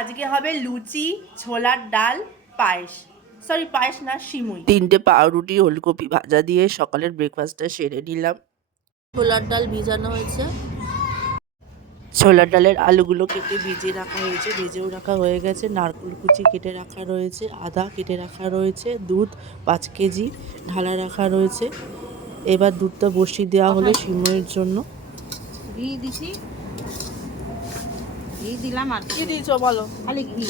আজকে হবে লুচি ছোলার ডাল পায়েস। সরি পায়েস না সিমুই। তিনটে পাউরুটি ওলকপি ভাজা দিয়ে সকালের ব্রেকফাস্টটা সেরে নিলাম। ছোলার ডাল ভিজানো হয়েছে। ছোলার ডালের আলুগুলো কেটে ভিজিয়ে রাখা হয়েছে। ভেজেও রাখা হয়ে গেছে। নারকেল কুচি কেটে রাখা রয়েছে। আদা কেটে রাখা রয়েছে। দুধ পাঁচ কেজি ঢালা রাখা রয়েছে। এবার দুধটা বসিয়ে দেওয়া হলো সিময়ের জন্য। ঘি দিছি। ঘি দিলাম আর কি দিয়েছ বলো? খালি ঘি।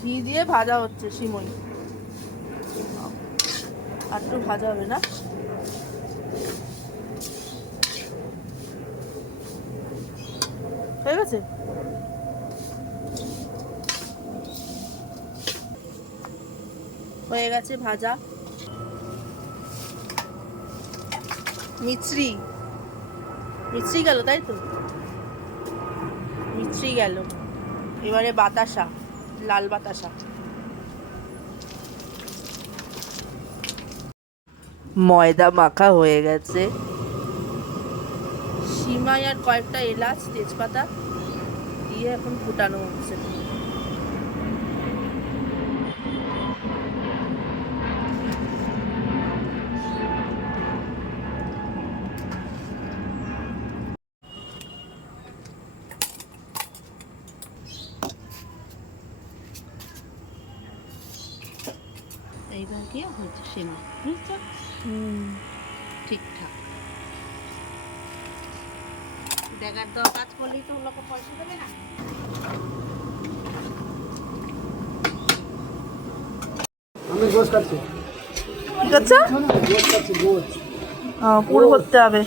ঘি দিয়ে ভাজা হচ্ছে সিমুই। আর একটু ভাজা হবে না? হয়ে গেছে? হয়ে গেছে ভাজা। মিছরি। মিছরি গেল তাই তো? মিছরি গেল। এবারে বাতাসা, লাল বাতাসা। ময়দা মাখা হয়ে গেছে। সিমাই আর কয়েকটা এলাচ, তেজপাতা দিয়ে এখন ফুটানো হচ্ছে। এইবার দিয়ে হচ্ছে সেমা বুঝছ? ঠিকঠাক। দেখার তো কাজ করলেই তো লোকে পয়সা দেবে না। আমি কাটছি কাটছি পুরো করতে হবে।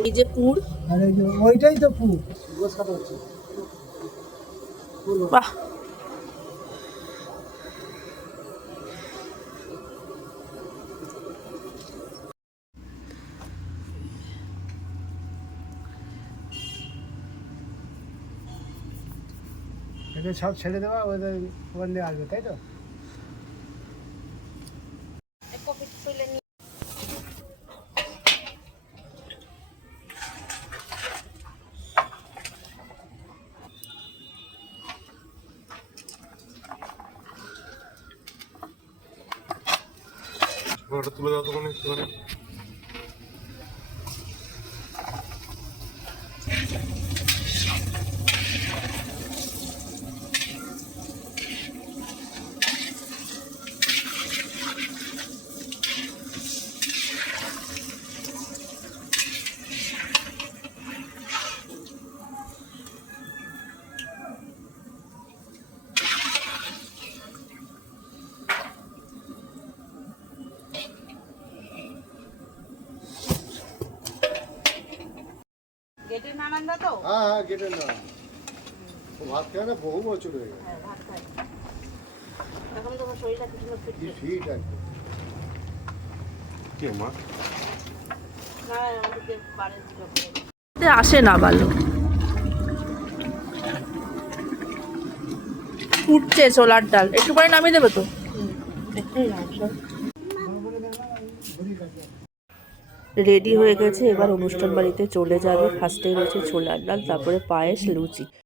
এই যে পুর। আর ওইটাই তো পুরো। গোস কাটা হচ্ছে। বাহ। এটা সব ছেড়ে দেওয়া ওদের ওখান দিয়ে আসবে তাই তো? তুলে দাও তখন একটুখানি। নানান্দা তো? হ্যাঁ হ্যাঁ গেটের না ভাত খায় না বহু বছর হয়ে গেছে। হ্যাঁ, ভাত এখন তোমার শরীরটা কিছু ফিট কি ফিট একদম। কি মা? না আমাদেরকে বাড়ির দিকে আসে না ভালো উঠছে ছোলার ডাল। একটু পরে নামিয়ে দেবে তো? রেডি হয়ে গেছে। এবার অনুষ্ঠান বাড়িতে চলে যাবে। ফার্স্টে রয়েছে ছোলার ডাল, তারপরে পায়েস, লুচি।